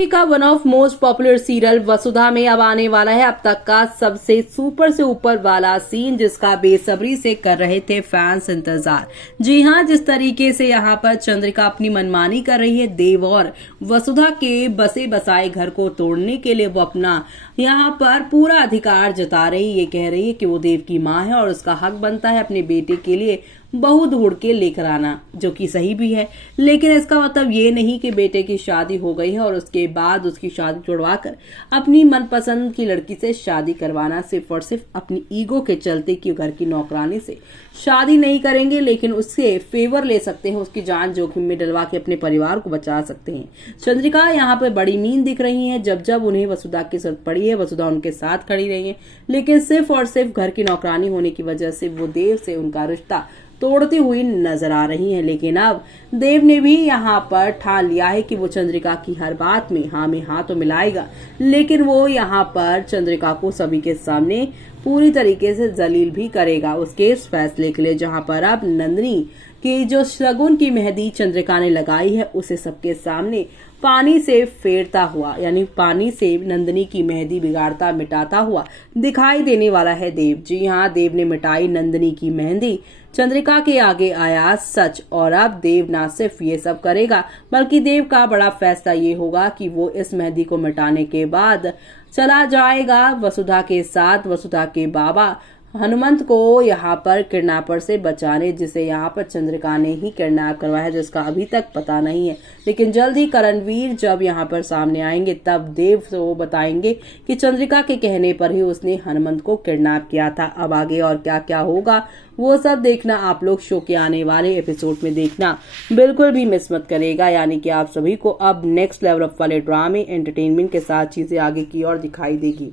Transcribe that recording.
का one of most popular serial Vasudha में अब आने वाला है अब तक का सबसे सुपर से ऊपर वाला सीन, जिसका बेसब्री से कर रहे थे फैंस इंतजार। जी हां, जिस तरीके से यहां पर चंद्रिका अपनी मनमानी कर रही है देव और वसुधा के बसे बसाए घर को तोड़ने के लिए वो अपना यहां पर पूरा अधिकार जता रही, ये कह रही है कि वो देव की मां है और उसका हक बनता है अपने बेटे के लिए बहू ढूंढ के लेकर आना, जो कि सही भी है। लेकिन इसका मतलब ये नहीं कि बेटे की शादी हो गई है और उसके बाद उसकी शादी छुड़वाकर अपनी मनपसंद की लड़की से शादी करवाना सिर्फ और सिर्फ अपनी ईगो के चलते कि घर की नौकरानी से शादी नहीं करेंगे, लेकिन उससे फेवर ले सकते हैं, उसकी जान जोखिम में डलवा के अपने परिवार को बचा सकते हैं। चंद्रिका यहाँ पे बड़ी मीन दिख रही है। जब जब उन्हें वसुधा की जरूरत पड़ी है, वसुधा उनके साथ खड़ी रही है, लेकिन सिर्फ और सिर्फ घर की नौकरानी होने की वजह से वो देव से उनका रिश्ता तोड़ती हुई नजर आ रही हैं। लेकिन अब देव ने भी यहाँ पर ठान लिया है कि वो चंद्रिका की हर बात में हाँ तो मिलाएगा, लेकिन वो यहाँ पर चंद्रिका को सभी के सामने पूरी तरीके से जलील भी करेगा उसके इस फैसले के लिए, जहाँ पर अब नंदिनी की जो शगुन की मेहंदी चंद्रिका ने लगाई है उसे सबके सामने पानी से फेरता हुआ, यानी पानी से नंदिनी की मेहंदी बिगाड़ता मिटाता हुआ दिखाई देने वाला है देव। जी हाँ, देव ने मिटाई नंदिनी की मेहंदी, चंद्रिका के आगे आया सच। और अब देव ना सिर्फ ये सब करेगा, बल्कि देव का बड़ा फैसला ये होगा कि वो इस मेहंदी को मिटाने के बाद चला जाएगा वसुधा के साथ, वसुधा के बाबा हनुमंत को यहाँ पर किडनैपर से बचाने, जिसे यहाँ पर चंद्रिका ने ही किडनैप करवाया है, जिसका अभी तक पता नहीं है। लेकिन जल्द ही करणवीर जब यहाँ पर सामने आएंगे तब देव से वो बताएंगे कि चंद्रिका के कहने पर ही उसने हनुमंत को किडनैप किया था। अब आगे और क्या क्या होगा वो सब देखना आप लोग शो के आने वाले एपिसोड में देखना बिल्कुल भी मिस मत करेगा। यानी कि आप सभी को अब नेक्स्ट लेवल अप वाले ड्रामे एंटरटेनमेंट के साथ चीजें आगे की ओर दिखाई देगी।